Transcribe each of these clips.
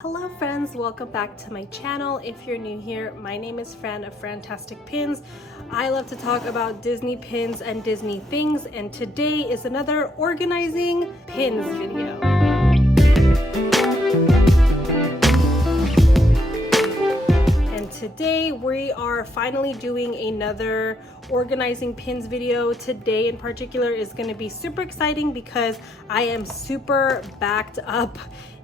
Hello friends, welcome back to my channel. If you're new here, my name is Fran of Frantastic Pins. I love to talk about Disney pins and Disney things, and today is another organizing pins video. And today we are finally doing another organizing pins video. Today in particular is going to be super exciting because I am super backed up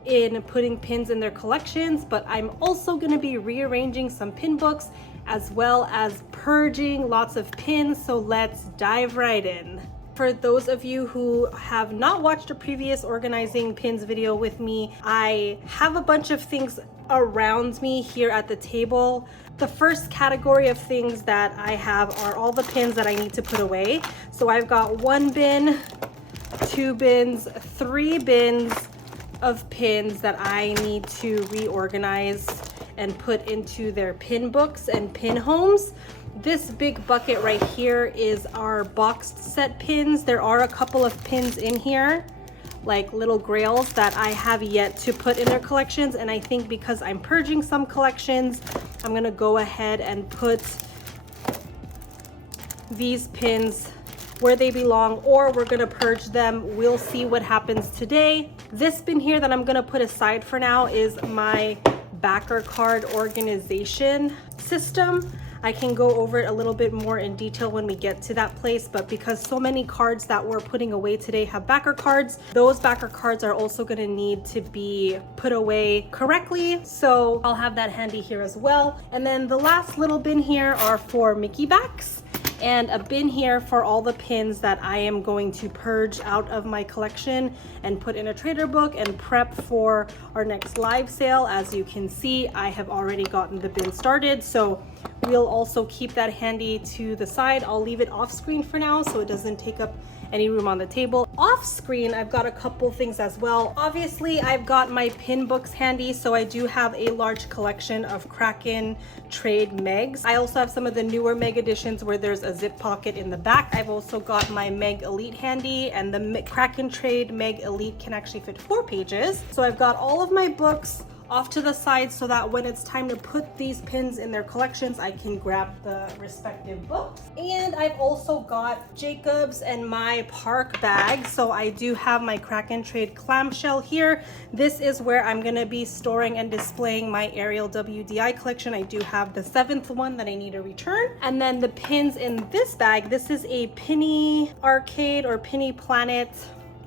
in putting pins in their collections, but I'm also going to be rearranging some pin books as well as purging lots of pins. So let's dive right in. For those of you who have not watched a previous organizing pins video with me, I have a bunch of things around me here at the table. The first category of things that I have are all the pins that I need to put away. So I've got 1 bin, 2 bins, 3 bins of pins that I need to reorganize and put into their pin books and pin homes. This big bucket right here is our boxed set pins. There are a couple of pins in here, like little grails, that I have yet to put in their collections, and I think because I'm purging some collections, I'm gonna go ahead and put these pins where they belong, or we're gonna purge them. We'll see what happens today. This bin here that I'm gonna put aside for now is my backer card organization system. I can go over it a little bit more in detail when we get to that place, but because so many cards that we're putting away today have backer cards, those backer cards are also gonna need to be put away correctly. So I'll have that handy here as well. And then the last little bin here are for Mickey backs, and a bin here for all the pins that I am going to purge out of my collection and put in a trader book and prep for our next live sale. As you can see, I have already gotten the bin started, so we'll also keep that handy to the side. I'll leave it off screen for now so it doesn't take up any room on the table. Off screen, I've got a couple things as well. Obviously, I've got my pin books handy, so I do have a large collection of Kraken Trade Megs. I also have some of the newer Meg editions where there's a zip pocket in the back. I've also got my Meg Elite handy, and the Kraken Trade Meg Elite can actually fit 4 pages. So I've got all of my books off to the side so that when it's time to put these pins in their collections, I can grab the respective books. And I've also got Jacob's and my park bag. So I do have my Kraken Trade clamshell here. This is where I'm gonna be storing and displaying my Ariel WDI collection. I do have the 7th one that I need to return. And then the pins in this bag, this is a Penny Arcade or Penny Planet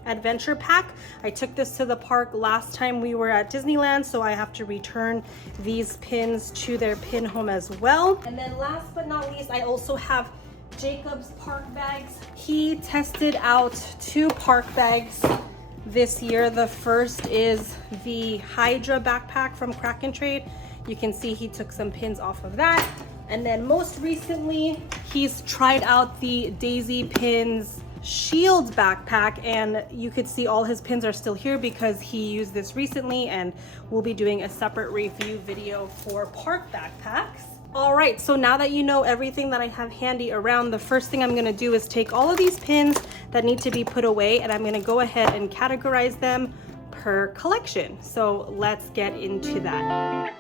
adventure pack. I took this to the park last time we were at Disneyland, so I have to return these pins to their pin home as well. And then last but not least, I also have Jacob's park bags. He tested out 2 park bags this year. The first is the Hydra backpack from Kraken Trade. You can see he took some pins off of that. And then most recently, he's tried out the Daisy Pins Shield backpack, and you could see all his pins are still here because he used this recently, and we'll be doing a separate review video for park backpacks. All right, so now that you know everything that I have handy around, the first thing I'm gonna do is take all of these pins that need to be put away, and I'm gonna go ahead and categorize them per collection. So let's get into that.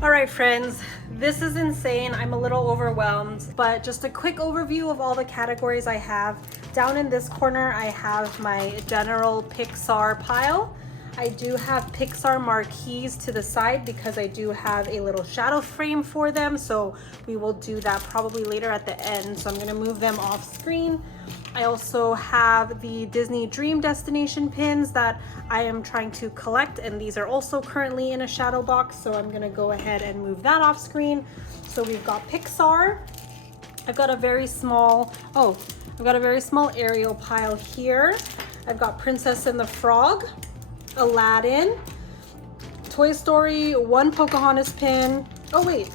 All right, friends, this is insane. I'm a little overwhelmed, but just a quick overview of all the categories I have. Down in this corner, I have my general Pixar pile. I do have Pixar marquees to the side because I do have a little shadow frame for them, so we will do that probably later at the end. So I'm gonna move them off screen. I also have the Disney Dream Destination pins that I am trying to collect, and these are also currently in a shadow box, so I'm gonna go ahead and move that off screen. So we've got Pixar. I've got a very small Ariel pile here. I've got Princess and the Frog, Aladdin, Toy Story, 1 Pocahontas pin. Oh wait,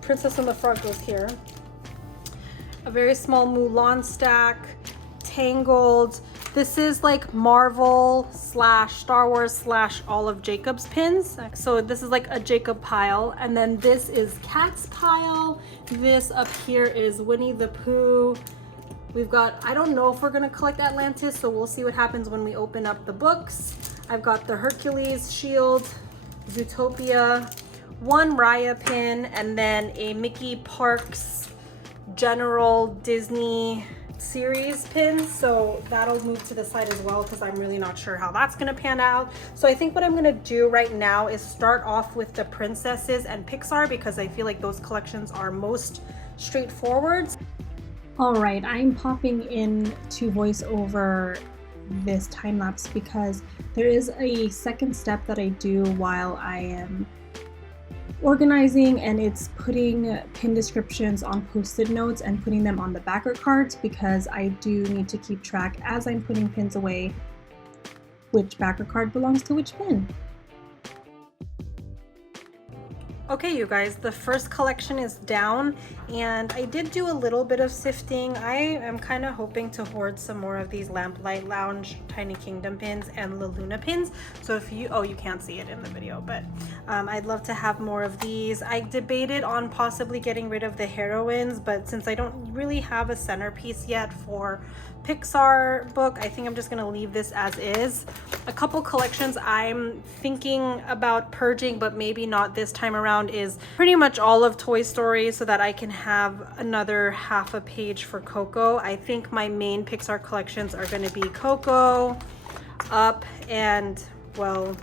Princess and the Frog goes here. A very small Mulan stack, Tangled, This is like Marvel slash Star Wars slash all of Jacob's pins. So this is like a Jacob pile. And then this is Cat's pile. This up here is Winnie the Pooh. We've got, I don't know if we're gonna collect Atlantis, so we'll see what happens when we open up the books. I've got the Hercules shield, Zootopia, one Raya pin, and then a Mickey Parks General Disney series pin. So that'll move to the side as well because I'm really not sure how that's gonna pan out. So I think what I'm gonna do right now is start off with the princesses and Pixar because I feel like those collections are most straightforward. All right, I'm popping in to voice over this time lapse because there is a second step that I do while I am organizing, and it's putting pin descriptions on post-it notes and putting them on the backer cards because I do need to keep track as I'm putting pins away which backer card belongs to which pin. Okay, you guys, the first collection is down, and I did do a little bit of sifting. I am kind of hoping to hoard some more of these Lamplight Lounge Tiny Kingdom pins and La Luna pins. So if you, oh, you can't see it in the video, but I'd love to have more of these. I debated on possibly getting rid of the heroines, but since I don't really have a centerpiece yet for Pixar book, I think I'm just gonna leave this as is. A couple collections I'm thinking about purging, but maybe not this time around, is pretty much all of Toy Story so that I can have another half a page for Coco. I think my main Pixar collections are going to be Coco, Up, and well,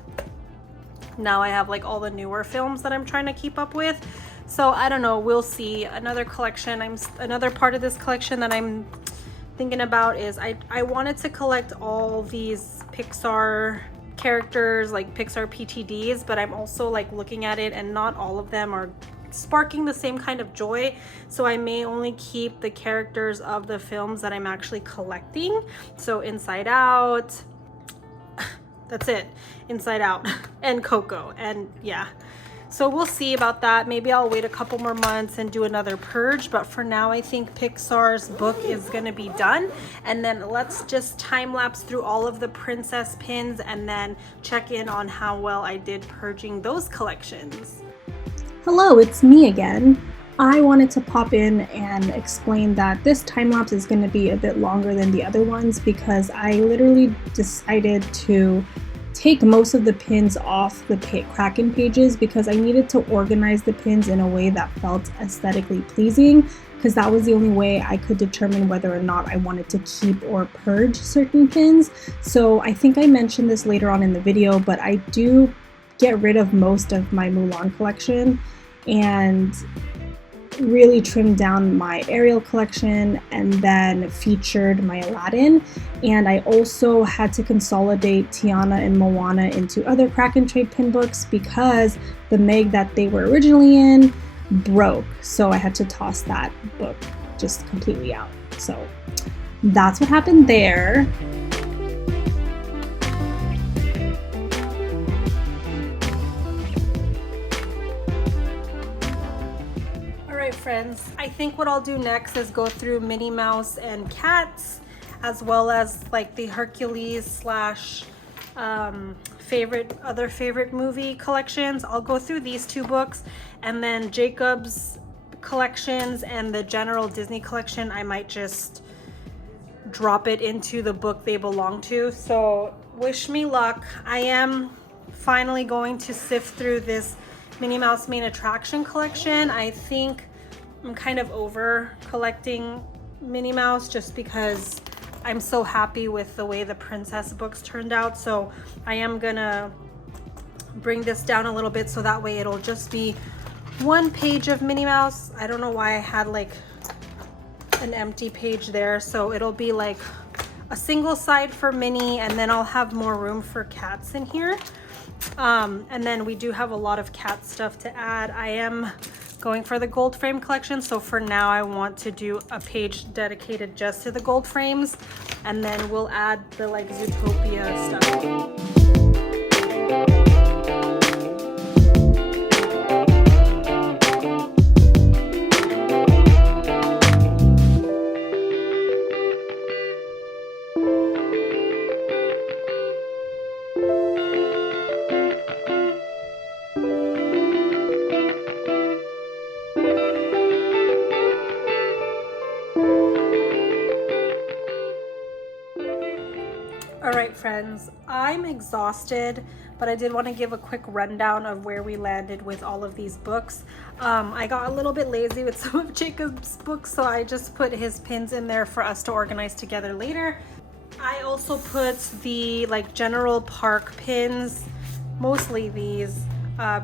now I have like all the newer films that I'm trying to keep up with. So I don't know, we'll see. Another collection, another part of this collection that I'm thinking about is I wanted to collect all these Pixar characters, like Pixar PTDs, but I'm also like looking at it and not all of them are sparking the same kind of joy, so I may only keep the characters of the films that I'm actually collecting. So Inside Out, that's it, Inside Out and Coco, and yeah. So we'll see about that. Maybe I'll wait a couple more months and do another purge, but for now I think Pixar's book is gonna be done. And then let's just time lapse through all of the princess pins and then check in on how well I did purging those collections. Hello, it's me again. I wanted to pop in and explain that this time lapse is going to be a bit longer than the other ones because I literally decided to take most of the pins off the Kraken pages because I needed to organize the pins in a way that felt aesthetically pleasing, because that was the only way I could determine whether or not I wanted to keep or purge certain pins. So I think I mentioned this later on in the video, but I do get rid of most of my Mulan collection and really trimmed down my Ariel collection and then featured my Aladdin. And I also had to consolidate Tiana and Moana into other Kraken trade pin books because the Meg that they were originally in broke. So I had to toss that book just completely out. So that's what happened there. Friends, I think what I'll do next is go through Minnie Mouse and Cats, as well as like the Hercules slash other favorite movie collections. I'll go through these two books, and then Jacob's collections and the general Disney collection, I might just drop it into the book they belong to. So wish me luck. I am finally going to sift through this Minnie Mouse main attraction collection. I think I'm kind of over collecting Minnie Mouse just because I'm so happy with the way the princess books turned out. So I am gonna bring this down a little bit so that way it'll just be one page of Minnie Mouse. I don't know why I had like an empty page there. So it'll be like a single side for Minnie, and then I'll have more room for Cats in here. And then we do have a lot of cat stuff to add. I am going for the gold frame collection, so for now I want to do a page dedicated just to the gold frames, and then we'll add the like Zootopia stuff. friends, I'm exhausted, but I did want to give a quick rundown of where we landed with all of these books. I got a little bit lazy with some of Jacob's books, so I just put his pins in there for us to organize together later. I also put the like general park pins, mostly these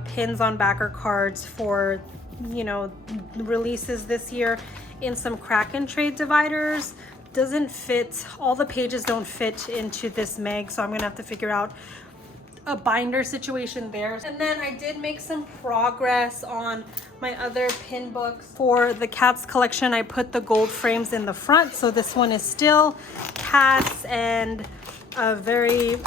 pins on backer cards for, you know, releases this year, in some crack and trade dividers. Doesn't fit, all the pages don't fit into this mag, so I'm gonna have to figure out a binder situation there. And then I did make some progress on my other pin books. For the cats collection, I put the gold frames in the front, so this one is still cats and a very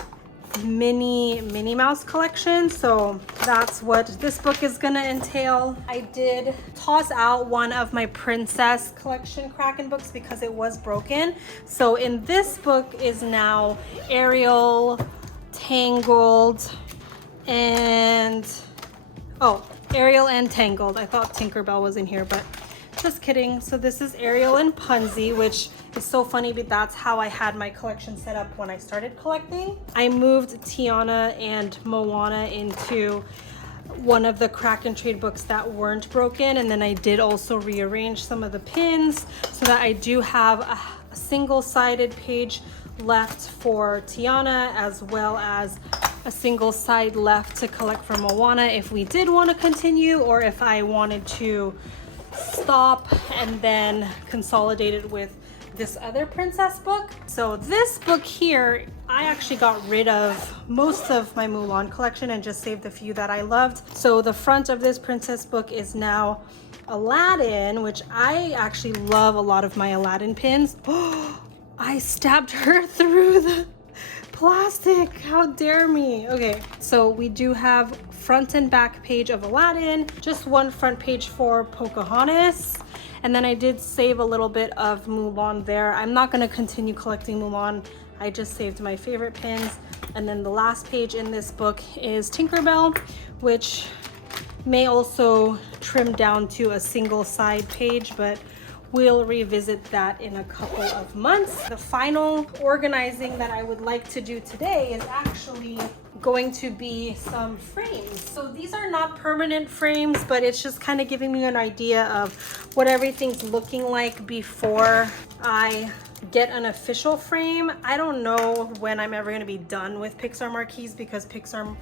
mini Minnie Mouse collection, so that's what this book is gonna entail. I did toss out one of my princess collection Kraken books because it was broken, so in this book is now Ariel, Tangled, and Ariel and Tangled. I thought Tinkerbell was in here, but just kidding. So this is Ariel and Punzi, which is so funny, but that's how I had my collection set up when I started collecting. I moved Tiana and Moana into one of the crack and trade books that weren't broken, and then I did also rearrange some of the pins so that I do have a single-sided page left for Tiana, as well as a single side left to collect for Moana if we did want to continue, or if I wanted to stop and then consolidate it with this other princess book. So this book here, I actually got rid of most of my Mulan collection and just saved a few that I loved. So the front of this princess book is now Aladdin, which I actually love a lot of my Aladdin pins. I stabbed her through the plastic, how dare me. Okay, so we do have front and back page of Aladdin, just one front page for Pocahontas, and then I did save a little bit of Mulan there. I'm not going to continue collecting Mulan, I just saved my favorite pins. And then the last page in this book is Tinkerbell, which may also trim down to a single side page, but we'll revisit that in a couple of months. The final organizing that I would like to do today is actually going to be some frames. So these are not permanent frames, but it's just kind of giving me an idea of what everything's looking like before I get an official frame. I don't know when I'm ever going to be done with Pixar marquees because Pixar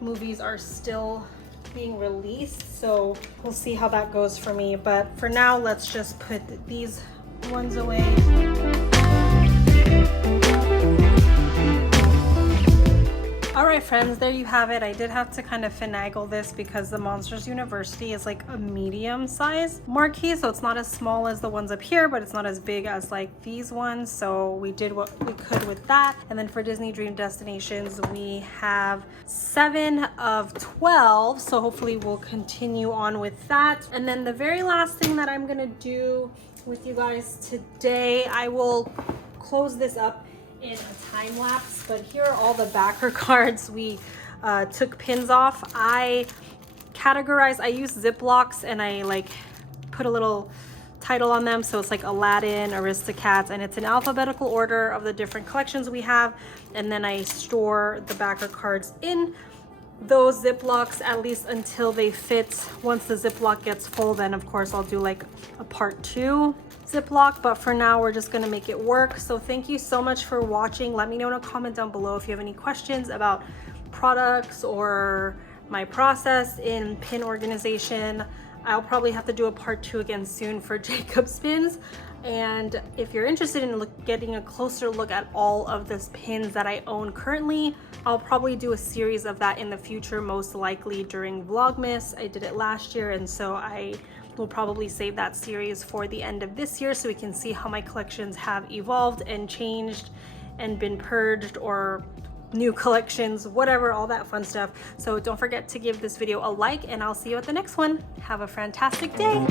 movies are still being released, so we'll see how that goes for me. But for now, let's just put these ones away. All right, friends, there you have it. I did have to kind of finagle this because the Monsters University is like a medium size marquee, so it's not as small as the ones up here, but it's not as big as like these ones. So we did what we could with that. And then for Disney Dream Destinations, we have 7 of 12, so hopefully we'll continue on with that. And then the very last thing that I'm gonna do with you guys today, I will close this up in a time lapse, but here are all the backer cards we took pins off. I use Ziplocs, and I like put a little title on them, so it's like Aladdin, Aristocats, and it's in alphabetical order of the different collections we have. And then I store the backer cards in those Ziplocs at least until they fit. Once the Ziploc gets full, then of course I'll do like a part 2 Ziploc, but for now we're just going to make it work. So thank you so much for watching. Let me know in a comment down below if you have any questions about products or my process in pin organization. I'll probably have to do a part 2 again soon for Jacob's pins. And if you're interested in getting a closer look at all of the pins that I own currently, I'll probably do a series of that in the future, most likely during Vlogmas. I did it last year, and so I will probably save that series for the end of this year so we can see how my collections have evolved and changed and been purged, or new collections, whatever, all that fun stuff. So don't forget to give this video a like, and I'll see you at the next one. Have a fantastic day.